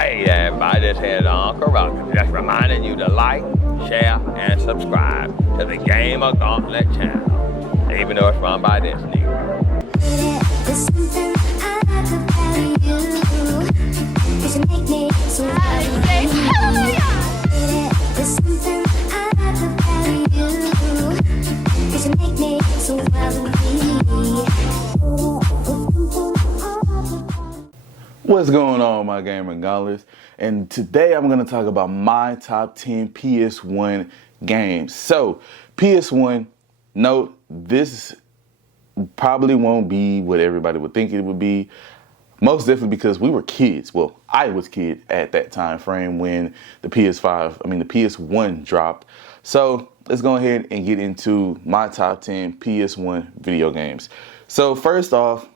Hey there, everybody, this here's Uncle Roger. Just reminding you to like, share, and subscribe to the GamerGauntlet channel, even though it's run by Disney. What's going on, my GamerGauntlets? And today I'm going to talk about my top 10 PS1 games. So, PS1, note, this probably won't be what everybody would think it would be. Most definitely because we were kids. Well, I was kid at that time frame when the PS1 dropped. So, let's go ahead and get into my top 10 PS1 video games. So, first off,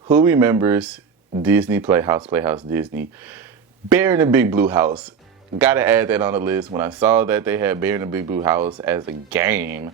who remembers Disney Playhouse Disney? Bear in the Big Blue House. Gotta add that on the list. When I saw that they had Bear in the Big Blue House as a game,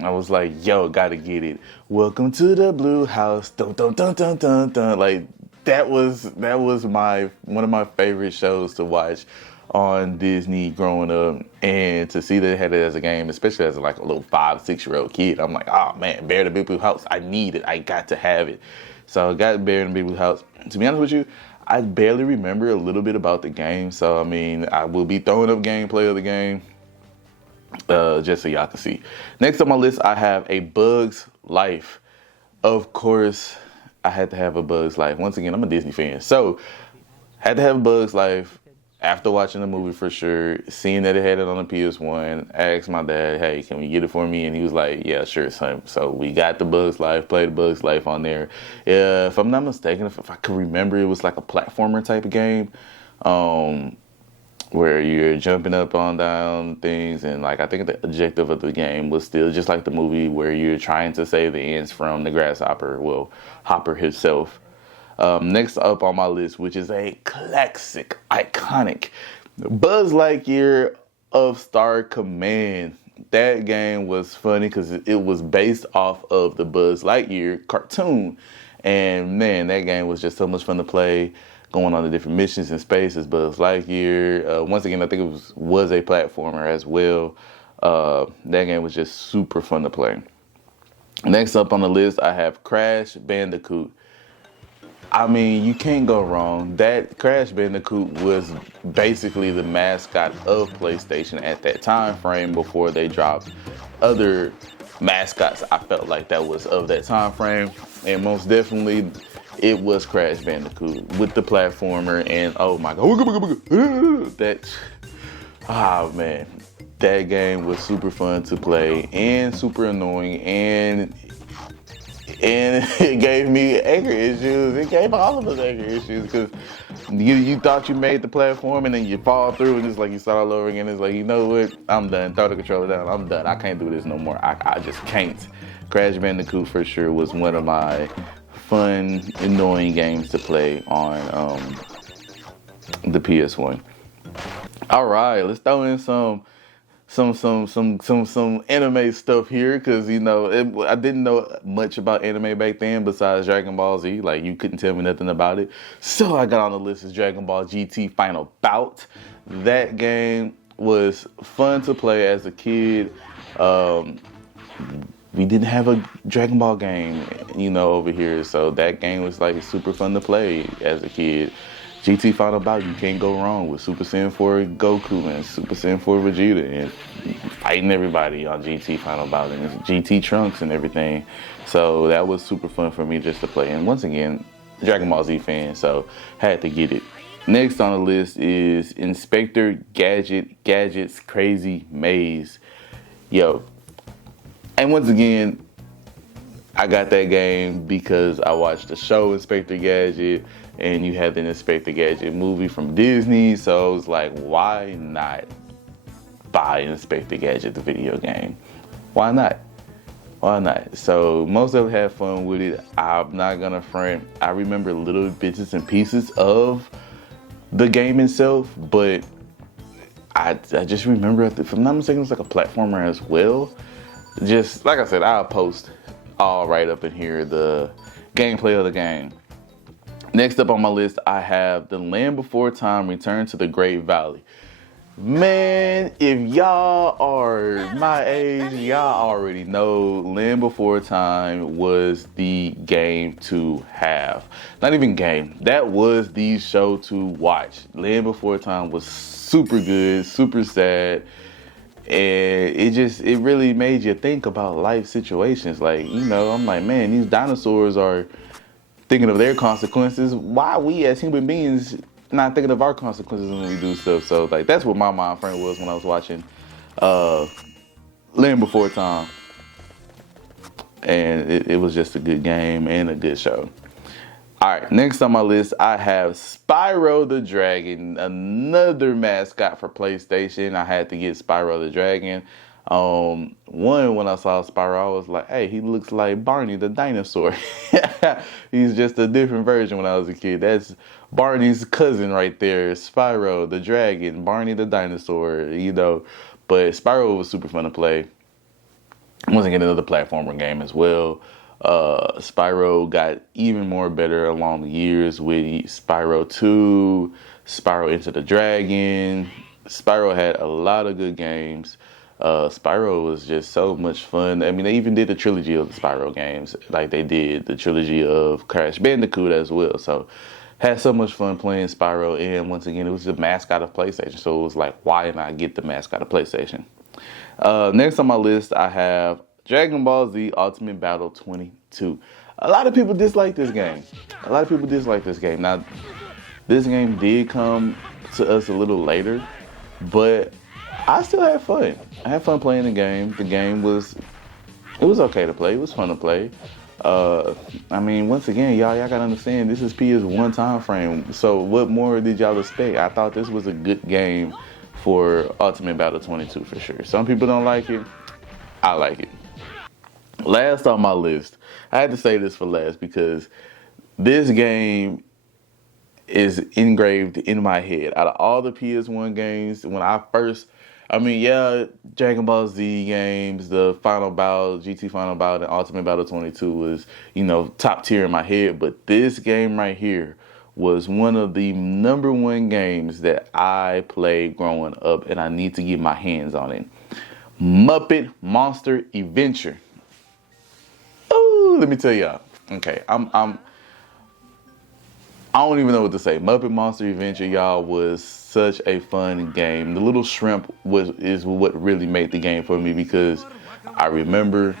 I was like, yo, gotta get it. Welcome to the Blue House. Dun, dun, dun, dun, dun, dun. Like, that was one of my favorite shows to watch on Disney growing up, and to see that they had it as a game, especially as like a little 5-6-year-old kid, I'm like, oh man, Bear in the Big Blue House. I need it. I got to have it. So I got Bear in the Big Blue House. To be honest with you, I barely remember a little bit about the game. So, I mean, I will be throwing up gameplay of the game just so y'all can see. Next on my list, I have A Bug's Life. Of course, I had to have A Bug's Life. Once again, I'm a Disney fan. So, had to have A Bug's Life. After watching the movie for sure, seeing that it had it on the PS1, I asked my dad, hey, can we get it for me? And he was like, yeah, sure, son. So we got the Bug's Life, played the Bug's Life on there. If I'm not mistaken, if I can remember, it was like a platformer type of game where you're jumping up on down things. And like, I think the objective of the game was still just like the movie where you're trying to save the ants from the grasshopper, well, Hopper himself. Next up on my list, which is a classic, iconic, Buzz Lightyear of Star Command. That game was funny because it was based off of the Buzz Lightyear cartoon. And man, that game was just so much fun to play, going on the different missions in space as Buzz Lightyear. Once again, I think it was a platformer as well. That game was just super fun to play. Next up on the list, I have Crash Bandicoot. I mean, you can't go wrong. That Crash Bandicoot was basically the mascot of PlayStation at that time frame before they dropped other mascots. I felt like that was of that time frame, and most definitely it was Crash Bandicoot with the platformer. And oh my god, man, that game was super fun to play and super annoying, and it gave me anger issues. It gave all of us anger issues because you thought you made the platform and then you fall through and it's like you start all over again. It's like, you know what? I'm done. Throw the controller down. I'm done. I can't do this no more. I just can't. Crash Bandicoot for sure was one of my fun, annoying games to play on the PS1. All right, let's throw in some anime stuff here, because you know I didn't know much about anime back then besides Dragon Ball Z. Like, you couldn't tell me nothing about it. So I got on the list as Dragon Ball GT Final Bout. That game was fun to play as a kid. We didn't have a Dragon Ball game, over here, so that game was like super fun to play as a kid. GT Final Bout, you can't go wrong with Super Saiyan 4 Goku and Super Saiyan 4 Vegeta and fighting everybody on GT Final Bout and GT Trunks and everything. So that was super fun for me just to play. And once again, Dragon Ball Z fan, so had to get it. Next on the list is Inspector Gadget's Crazy Maze. Yo. And once again, I got that game because I watched the show Inspector Gadget, and you had the Inspector Gadget movie from Disney, so I was like, why not buy Inspector Gadget, the video game? Why not? Why not? So most of us had fun with it. I'm not gonna front. I remember little bits and pieces of the game itself, but I just remember, if I'm not mistaken, it's like a platformer as well. Just like I said, I'll post all right up in here the gameplay of the game. Next up on my list, I have The Land Before Time: Return to the Great Valley. Man, if y'all are my age, y'all already know Land Before Time was the game to have. Not even game, that was the show to watch. Land Before Time was super good, super sad, and it really made you think about life situations. Like, you know, I'm like, man, these dinosaurs are thinking of their consequences. Why we as human beings not thinking of our consequences when we do stuff? So like that's what my mind frame was when I was watching Land Before Time. And it was just a good game and a good show. Alright, next on my list I have Spyro the Dragon, another mascot for PlayStation. I had to get Spyro the Dragon. When I saw Spyro, I was like, hey, he looks like Barney the dinosaur. He's just a different version when I was a kid. That's Barney's cousin right there, Spyro the Dragon, Barney the dinosaur, you know. But Spyro was super fun to play. Once again, another platformer game as well. Spyro got even more better along the years with Spyro 2, Spyro Into the Dragon. Spyro had a lot of good games. Spyro was just so much fun. I mean, they even did the trilogy of the Spyro games, like they did the trilogy of Crash Bandicoot as well. So, had so much fun playing Spyro, and once again, it was the mascot of PlayStation. So it was like, why not get the mascot of PlayStation? Next on my list, I have Dragon Ball Z Ultimate Battle 22. A lot of people dislike this game. Now, this game did come to us a little later, but I still had fun. I had fun playing the game. The game was okay to play. It was fun to play. I mean, once again, y'all gotta understand, this is PS1 time frame. So what more did y'all expect? I thought this was a good game for Ultimate Battle 22 for sure. Some people don't like it. I like it. Last on my list, I had to say this for last because this game is engraved in my head. Out of all the PS1 games, when I first, Dragon Ball Z games, the Final Battle, GT Final Battle, and Ultimate Battle 22 was, top tier in my head. But this game right here was one of the number one games that I played growing up, and I need to get my hands on it. Muppet Monster Adventure. Ooh, let me tell y'all. Okay, I don't even know what to say. Muppet Monster Adventure, y'all, was such a fun game. The little shrimp is what really made the game for me, because I remember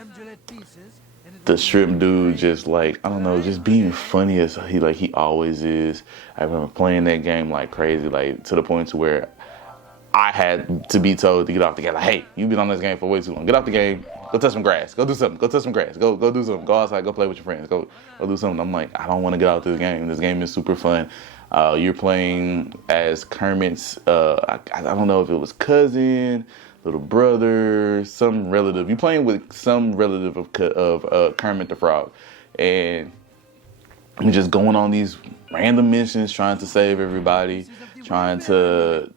the shrimp dude just just being funny as he always is. I remember playing that game like crazy, to the point to where I had to be told to get off the game. Like, hey, you've been on this game for way too long. Get off the game. Go touch some grass. Go do something. Go touch some grass. Go do something. Go outside. Go play with your friends. Go do something. I'm like, I don't want to get out this game. This game is super fun. You're playing as Kermit's, I don't know if it was cousin, little brother, some relative. You're playing with some relative of Kermit the Frog. And I'm just going on these random missions, trying to save everybody, trying to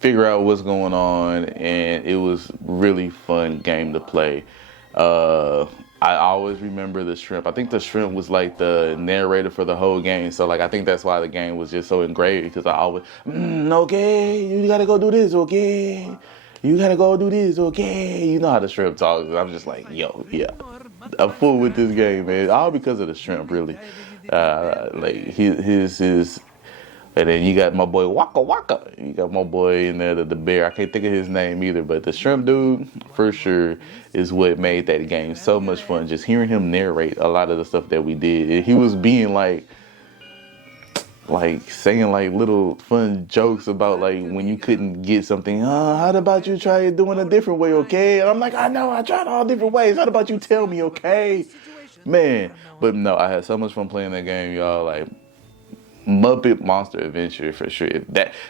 figure out what's going on, and it was really fun game to play. I always remember the shrimp. I think the shrimp was like the narrator for the whole game, so I think that's why the game was just so engraved, because I always, okay, you gotta go do this, okay, you gotta go do this, okay. You know how the shrimp talks. I'm just like, yo, yeah, I'm full with this game, man, all because of the shrimp, really. His And then you got my boy Waka Waka. You got my boy in there, the bear. I can't think of his name either, but the shrimp dude, for sure, is what made that game so much fun. Just hearing him narrate a lot of the stuff that we did. And he was being saying little fun jokes about when you couldn't get something. How about you try it doing a different way, okay? And I'm like, I know, I tried all different ways. How about you tell me, okay? Man, but no, I had so much fun playing that game, y'all. Muppet Monster Adventure, for sure.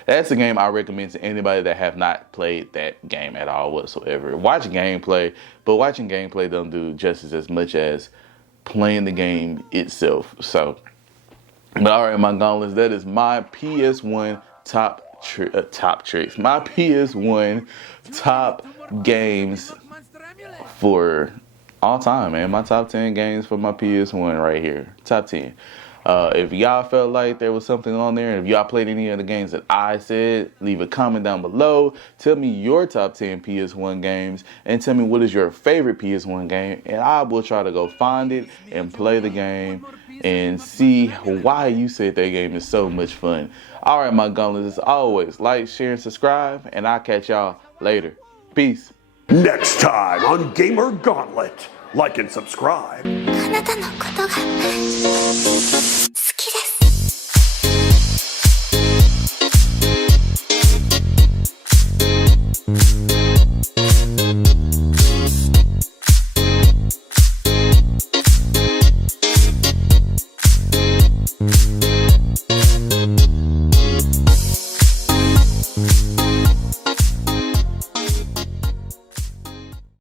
That's a game I recommend to anybody that have not played that game at all whatsoever. Watch gameplay, but watching gameplay don't do justice as much as playing the game itself. So, but all right, my gauntlets, that is my PS1 top tricks. My PS1 top games for all time, man. My top 10 games for my PS1 right here. Top 10. If y'all felt like there was something on there, and if y'all played any of the games that I said, leave a comment down below. Tell me your top 10 PS1 games, and tell me what is your favorite PS1 game, and I will try to go find it and play the game and see why you said that game is so much fun. All right, my gauntlets, as always, like, share, and subscribe, and I'll catch y'all later. Peace. Next time on Gamer Gauntlet, like and subscribe. あなたのことが